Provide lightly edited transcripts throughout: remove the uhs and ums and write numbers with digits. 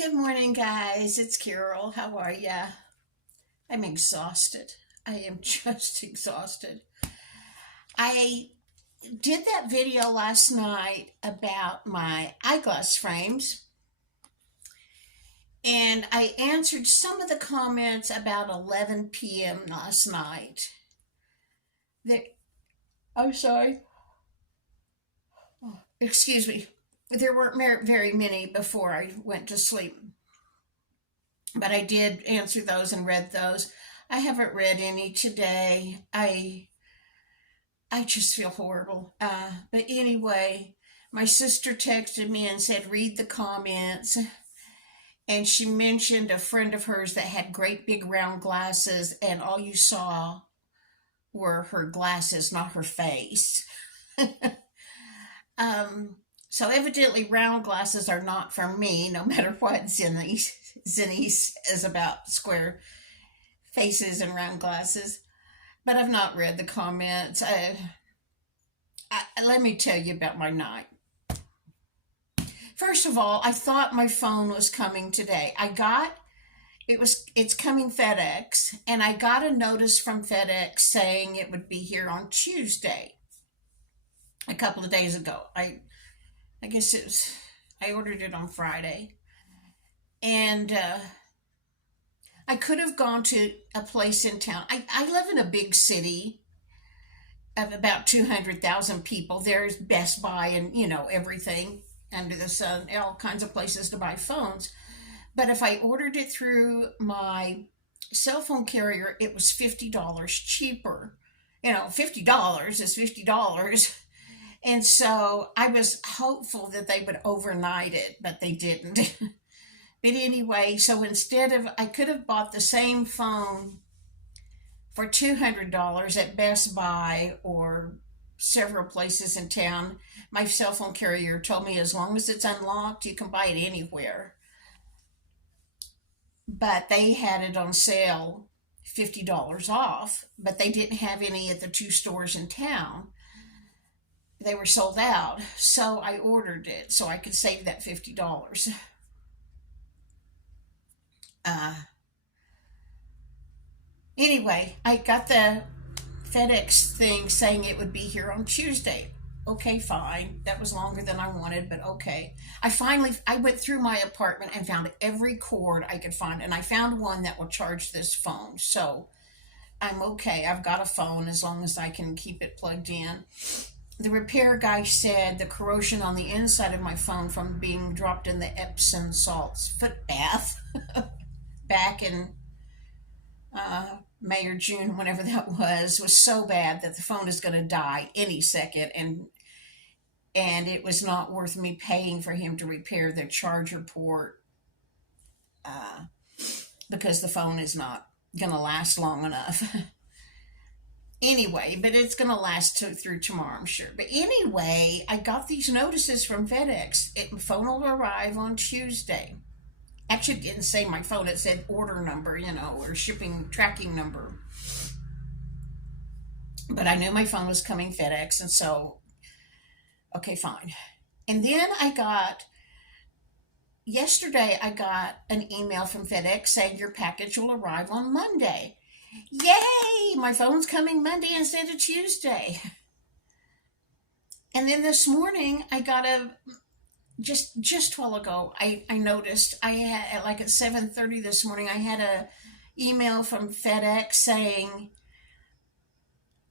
Good morning, guys. It's Carol. How are ya? I'm exhausted. I am just exhausted. I did that video last night about my eyeglass frames, and I answered some of the comments about 11 p.m. last night. There, I'm sorry. Excuse me. There weren't very many before I went to sleep, but I did answer those and read those. I haven't read any today. I just feel horrible. But anyway, my sister texted me and said, read the comments. And she mentioned a friend of hers that had great big round glasses, and all you saw were her glasses, not her face. So evidently, round glasses are not for me, no matter what Zinni says about square faces and round glasses. But I've not read the comments. Let me tell you about my night. First of all, I thought my phone was coming today. It's coming FedEx, and I got a notice from FedEx saying it would be here on Tuesday. A couple of days ago. I guess I ordered it on Friday. And I could have gone to a place in town. I live in a big city of about 200,000 people. There's Best Buy and, everything under the sun, all kinds of places to buy phones. But if I ordered it through my cell phone carrier, it was $50 cheaper. $50 is $50. And so I was hopeful that they would overnight it, but they didn't. But anyway, so I could have bought the same phone for $200 at Best Buy or several places in town. My cell phone carrier told me as long as it's unlocked, you can buy it anywhere. But they had it on sale, $50 off, but they didn't have any at the two stores in town. They were sold out, so I ordered it so I could save that $50. Uh, anyway, I got the FedEx thing saying it would be here on Tuesday. Okay, fine. That was longer than I wanted, but okay. I went through my apartment and found every cord I could find, and I found one that will charge this phone. So I'm okay. I've got a phone as long as I can keep it plugged in. The repair guy said the corrosion on the inside of my phone from being dropped in the Epsom salts foot bath back in May or June, whenever that was so bad that the phone is going to die any second, and it was not worth me paying for him to repair the charger port uh, because the phone is not going to last long enough. Anyway, but it's going to last through tomorrow, I'm sure. But anyway, I got these notices from FedEx. Phone will arrive on Tuesday. Actually, it didn't say my phone. It said order number, or shipping tracking number. But I knew my phone was coming FedEx, and so, okay, fine. And then yesterday I got an email from FedEx saying your package will arrive on Monday. Yay! My phone's coming Monday instead of Tuesday. And then this morning, I got just a while ago, I noticed I had, like at 7:30 this morning, I had a email from FedEx saying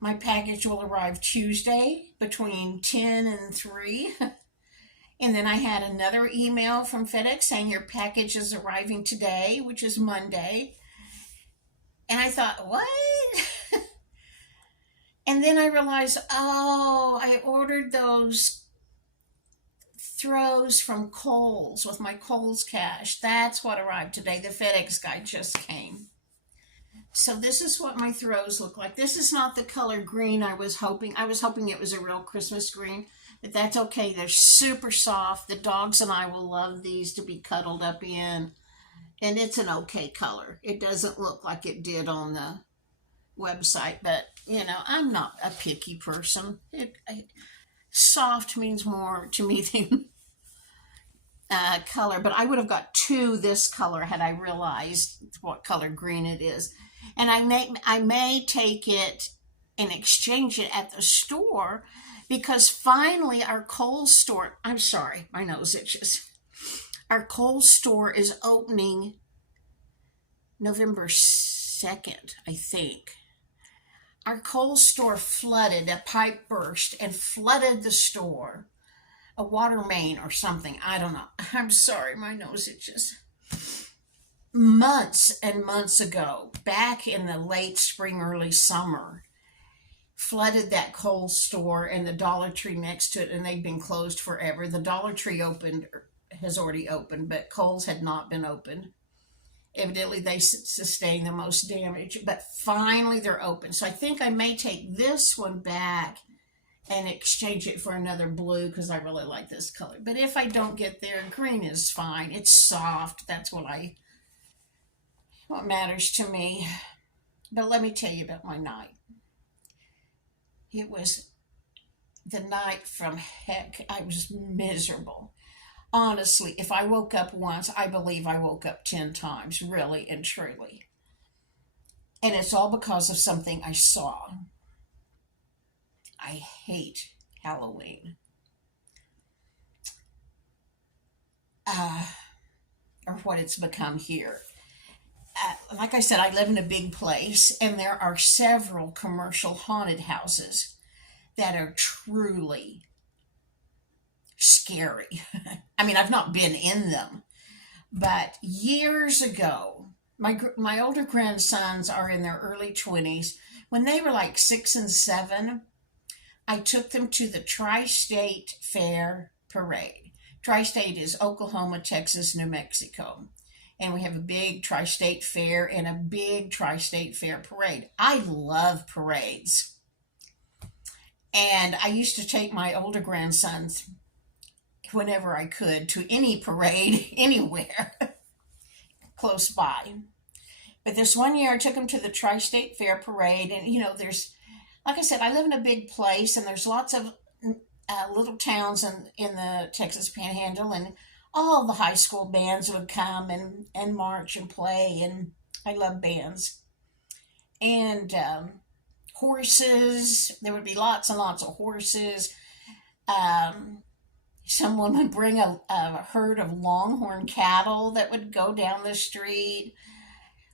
my package will arrive Tuesday between 10 and 3. And then I had another email from FedEx saying your package is arriving today, which is Monday. And I thought, what? And then I realized, I ordered those throws from Kohl's with my Kohl's cash. That's what arrived today. The FedEx guy just came. So this is what my throws look like. This is not the color green I was hoping. I was hoping it was a real Christmas green, but that's okay. They're super soft. The dogs and I will love these to be cuddled up in. And it's an okay color. It doesn't look like it did on the website, but I'm not a picky person. Soft means more to me than color, but I would have got two this color had I realized what color green it is. And I may take it and exchange it at the store because finally our Kohl's store, I'm sorry, my nose itches. Our Kohl's store is opening November 2nd, I think. Our Kohl's store flooded, a pipe burst and flooded the store. A water main or something. I don't know. I'm sorry, my nose itches. Months and months ago, back in the late spring, early summer, flooded that Kohl's store and the Dollar Tree next to it, and they've been closed forever. The Dollar Tree has already opened, but Kohl's had not been opened. Evidently, they sustained the most damage, but finally they're open. So I think I may take this one back and exchange it for another blue because I really like this color. But if I don't get there, green is fine. It's soft. That's what matters to me. But let me tell you about my night. It was the night from heck. I was miserable. Honestly, if I woke up once, I believe I woke up 10 times, really and truly. And it's all because of something I saw. I hate Halloween. Or what it's become here. Like I said, I live in a big place, and there are several commercial haunted houses that are truly scary. I mean, I've not been in them, but years ago, my older grandsons are in their early 20s. When they were like 6 and 7, I took them to the Tri-State Fair Parade. Tri-State is Oklahoma, Texas, New Mexico. And we have a big Tri-State Fair and a big Tri-State Fair Parade. I love parades. And I used to take my older grandsons whenever I could to any parade, anywhere, close by. But this one year I took them to the Tri-State Fair Parade. And, like I said, I live in a big place, and there's lots of little towns in the Texas Panhandle, and all the high school bands would come and march and play, and I love bands. And horses, there would be lots and lots of horses. Someone would bring a herd of longhorn cattle that would go down the street.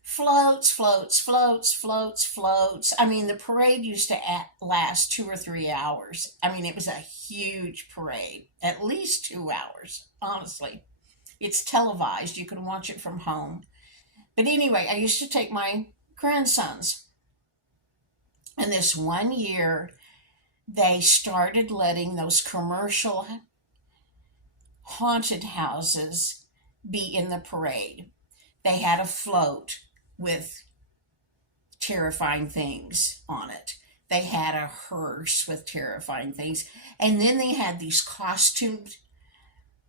Floats, floats, floats, floats, floats. I mean, the parade used to last 2 or 3 hours. I mean, it was a huge parade, at least 2 hours, honestly. It's televised. You can watch it from home. But anyway, I used to take my grandsons. And this one year, they started letting those commercial haunted houses be in the parade. They had a float with terrifying things on it. They had a hearse with terrifying things. And then they had these costumed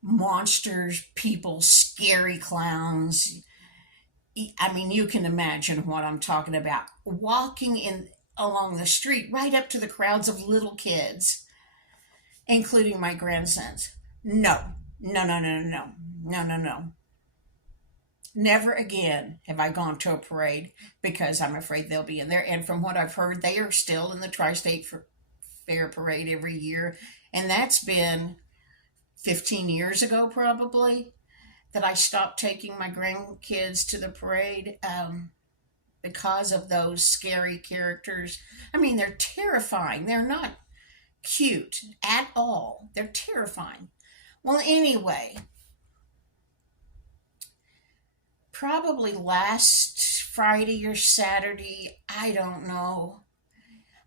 monsters, people, scary clowns. I mean, you can imagine what I'm talking about. Walking along the street right up to the crowds of little kids, including my grandsons. No, no, no, no, no, no, no, no. Never again have I gone to a parade because I'm afraid they'll be in there. And from what I've heard, they are still in the Tri-State Fair Parade every year. And that's been 15 years ago, probably, that I stopped taking my grandkids to the parade because of those scary characters. I mean, they're terrifying. They're not cute at all. They're terrifying. Well, anyway, probably last Friday or Saturday, I don't know,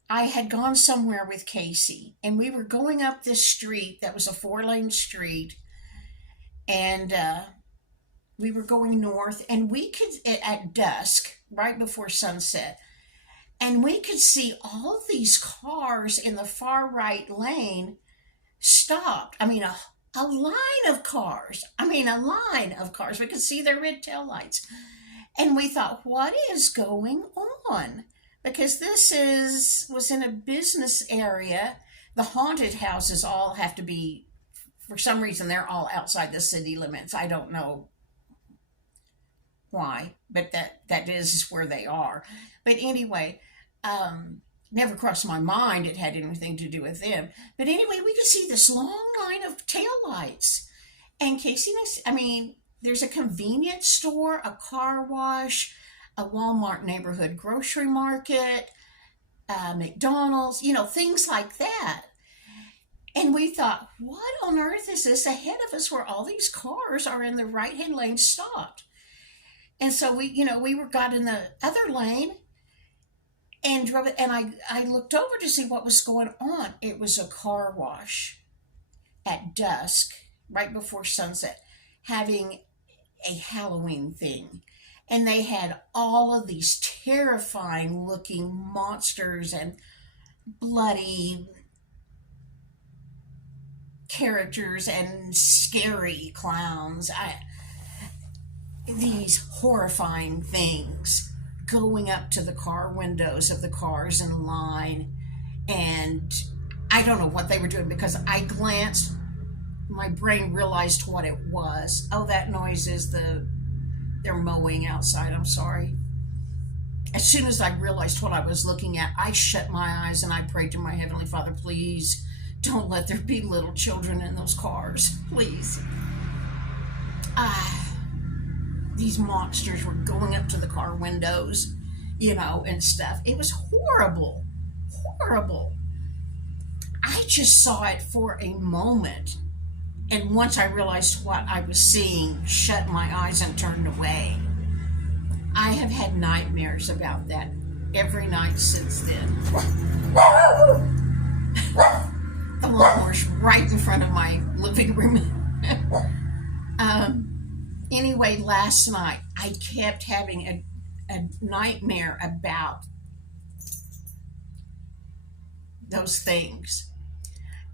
I had gone somewhere with Casey, and we were going up this street that was a 4-lane street, and we were going north, and we could, at dusk, right before sunset, and we could see all these cars in the far right lane stopped. I mean, a line of cars. We could see their red taillights. And we thought, what is going on? Because this was in a business area. The haunted houses all have to be For some reason, they're all outside the city limits. I don't know why, but that is where they are. But anyway, never crossed my mind it had anything to do with them. But anyway, we could see this long line of taillights. And Casey, I mean, there's a convenience store, a car wash, a Walmart neighborhood grocery market, McDonald's, things like that. And we thought, what on earth is this ahead of us where all these cars are in the right hand lane stopped? And so we got in the other lane and drove it. And I looked over to see what was going on. It was a car wash at dusk, right before sunset, having a Halloween thing. And they had all of these terrifying looking monsters and bloody characters and scary clowns. These horrifying things going up to the car windows of the cars in line. And I don't know what they were doing because I glanced, my brain realized what it was. Oh, that noise is they're mowing outside. I'm sorry. As soon as I realized what I was looking at, I shut my eyes and I prayed to my Heavenly Father, please don't let there be little children in those cars. Please. These monsters were going up to the car windows, and stuff. It was horrible. Horrible. I just saw it for a moment. And once I realized what I was seeing, shut my eyes and turned away. I have had nightmares about that every night since then. The lawnmower's right in front of my living room. Anyway, last night I kept having a nightmare about those things.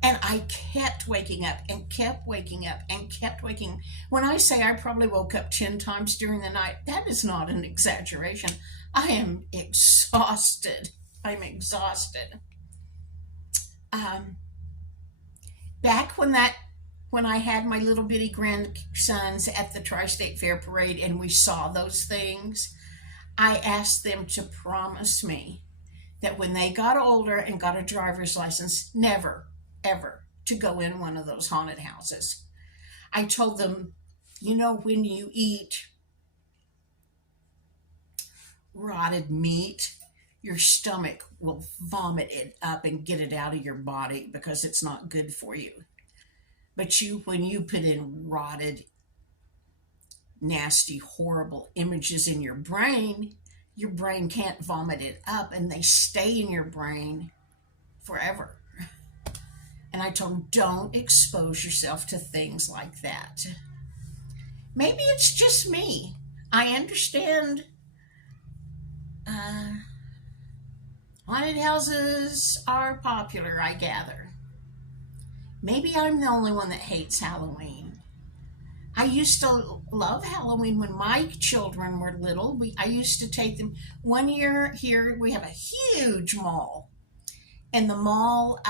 And I kept waking up and kept waking up and kept waking. When I say I probably woke up 10 times during the night, that is not an exaggeration. I am exhausted. I'm exhausted. Back when I had my little bitty grandsons at the Tri-State Fair Parade and we saw those things, I asked them to promise me that when they got older and got a driver's license, never, ever to go in one of those haunted houses. I told them, when you eat rotted meat, your stomach will vomit it up and get it out of your body because it's not good for you. But when you put in rotted, nasty, horrible images in your brain can't vomit it up and they stay in your brain forever. And I told them, don't expose yourself to things like that. Maybe it's just me. I understand haunted houses are popular, I gather. Maybe I'm the only one that hates Halloween. I used to love Halloween when my children were little. I used to take them. One year here, we have a huge mall. And the mall,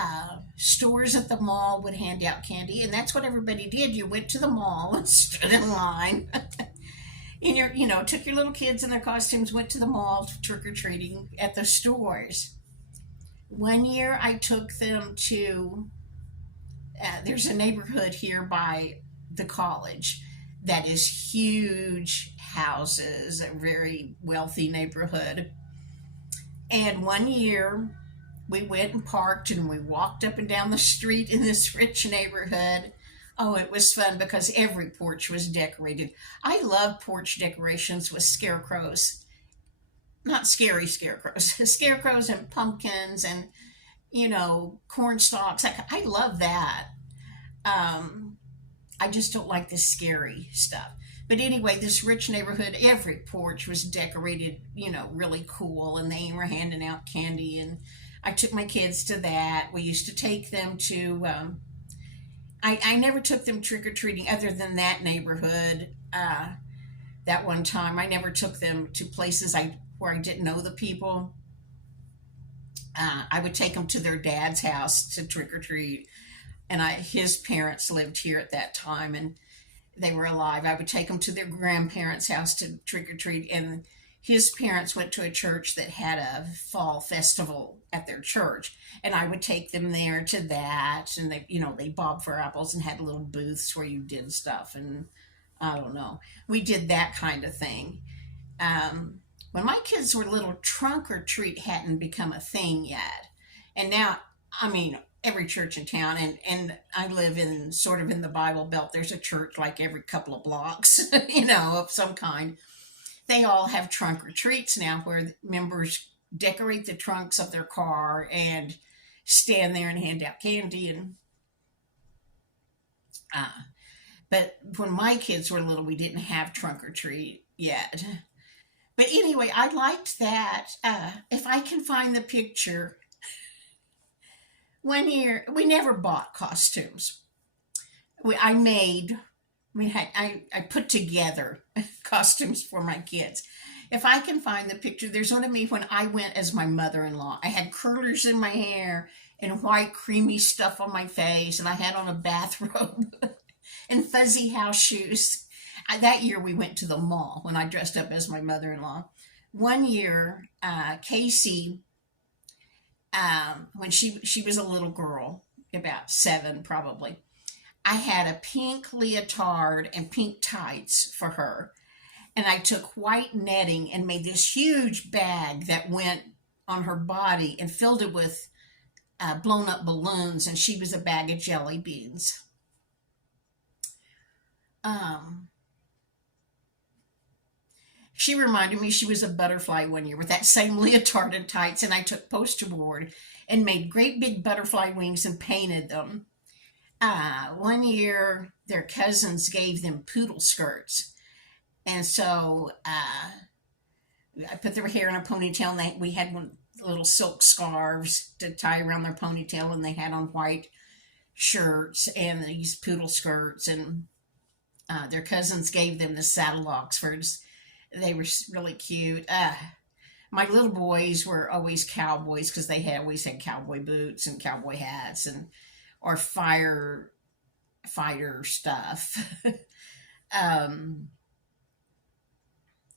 stores at the mall would hand out candy. And that's what everybody did. You went to the mall and stood in line. And took your little kids in their costumes, went to the mall trick-or-treating at the stores. One year I took them to, there's a neighborhood here by the college that is huge houses, a very wealthy neighborhood. And one year we went and parked and we walked up and down the street in this rich neighborhood. Oh, it was fun because every porch was decorated. I love porch decorations with scarecrows. Not scary scarecrows. Scarecrows and pumpkins and, corn stalks. I love that. I just don't like the scary stuff. But anyway, this rich neighborhood, every porch was decorated, really cool. And they were handing out candy. And I took my kids to that. We used to take them to... I never took them trick-or-treating other than that neighborhood. That one time, I never took them to places where I didn't know the people. I would take them to their dad's house to trick-or-treat. and his parents lived here at that time, and they were alive. I would take them to their grandparents' house to trick or treat, and his parents went to a church that had a fall festival at their church, and I would take them there to that, and they bobbed for apples and had little booths where you did stuff, and I don't know, we did that kind of thing. When my kids were little, trunk or treat hadn't become a thing yet, and now, I mean, every church in town, and I live in sort of in the Bible Belt. There's a church like every couple of blocks, of some kind. They all have trunk or treats now, where members decorate the trunks of their car and stand there and hand out candy. And but when my kids were little, we didn't have trunk or treat yet. But anyway, I liked that. If I can find the picture, one year we never bought costumes. I made, I put together costumes for my kids. If I can find the picture, there's one of me when I went as my mother-in-law. I had curlers in my hair and white creamy stuff on my face, and I had on a bathrobe and fuzzy house shoes. That year we went to the mall when I dressed up as my mother-in-law. One year, Casey, when she was a little girl, about 7 probably, I had a pink leotard and pink tights for her. And I took white netting and made this huge bag that went on her body and filled it with blown up balloons. And she was a bag of jelly beans. She reminded me she was a butterfly one year with that same leotard and tights. And I took poster board and made great big butterfly wings and painted them. One year, their cousins gave them poodle skirts. And so I put their hair in a ponytail, and we had little silk scarves to tie around their ponytail, and they had on white shirts and these poodle skirts, and their cousins gave them the saddle Oxfords. They were really cute. My little boys were always cowboys because they always had cowboy boots and cowboy hats or firefighter stuff.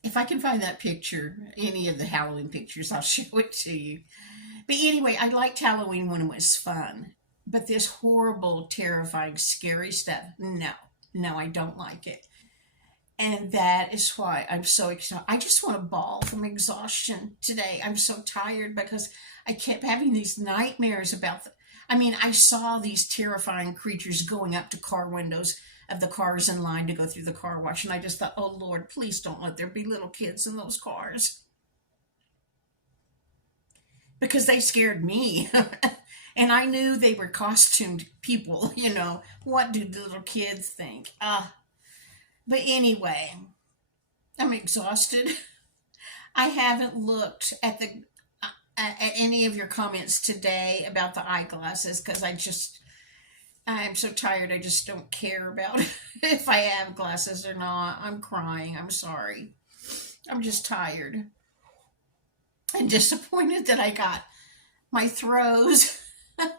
If I can find that picture, any of the Halloween pictures, I'll show it to you. But anyway, I liked Halloween when it was fun. But this horrible, terrifying, scary stuff, no, I don't like it. And that is why I'm so excited. I just want to bawl from exhaustion today. I'm so tired because I kept having these nightmares about I saw these terrifying creatures going up to car windows of the cars in line to go through the car wash. And I just thought, oh Lord, please don't let there be little kids in those cars. Because they scared me. And I knew they were costumed people, What do the little kids think? But anyway, I'm exhausted. I haven't looked at at any of your comments today about the eyeglasses because I'm so tired. I just don't care about if I have glasses or not. I'm crying. I'm sorry. I'm just tired and disappointed that I got my throws, but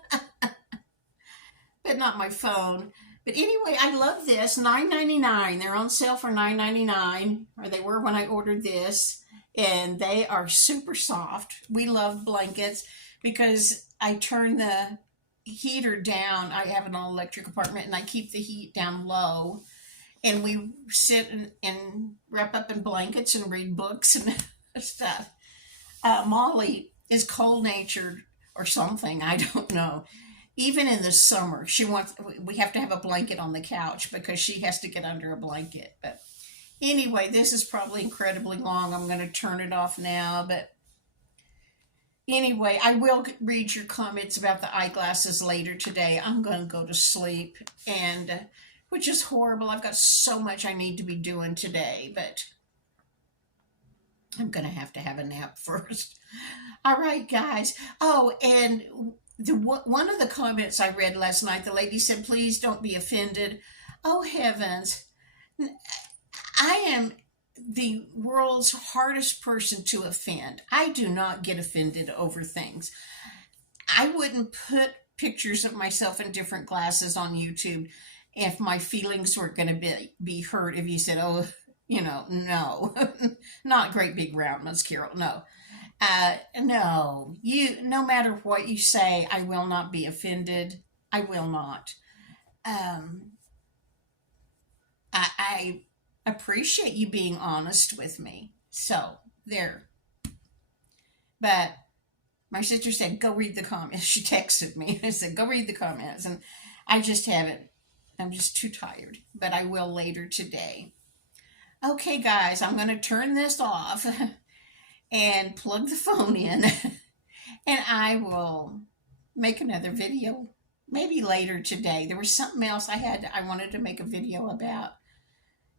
not my phone. But anyway, I love this. $9.99. They're on sale for $9.99, or they were when I ordered this. And they are super soft. We love blankets because I turn the heater down. I have an all-electric apartment, and I keep the heat down low. And we sit and wrap up in blankets and read books and stuff. Molly is cold-natured or something. I don't know. Even in the summer, we have to have a blanket on the couch because she has to get under a blanket. But anyway, this is probably incredibly long. I'm going to turn it off now. But anyway, I will read your comments about the eyeglasses later today. I'm going to go to sleep, which is horrible. I've got so much I need to be doing today, but I'm going to have a nap first. All right, guys. Oh, and one of the comments I read last night, the lady said, please don't be offended. Oh, heavens. I am the world's hardest person to offend. I do not get offended over things. I wouldn't put pictures of myself in different glasses on YouTube if my feelings were going to be hurt if you said, oh, no, not great big round ones, Carol. No, no, no matter what you say, I will not be offended. I will not. Um, I appreciate you being honest with me. So there. But my sister said, go read the comments. She texted me and said, go read the comments. And I just haven't. I'm just too tired. But I will later today. Okay, guys, I'm going to turn this off and plug the phone in. And I will make another video maybe later today. There was something else I wanted to make a video about.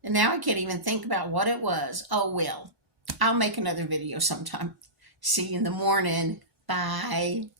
And now I can't even think about what it was. Oh, well, I'll make another video sometime. See you in the morning. Bye.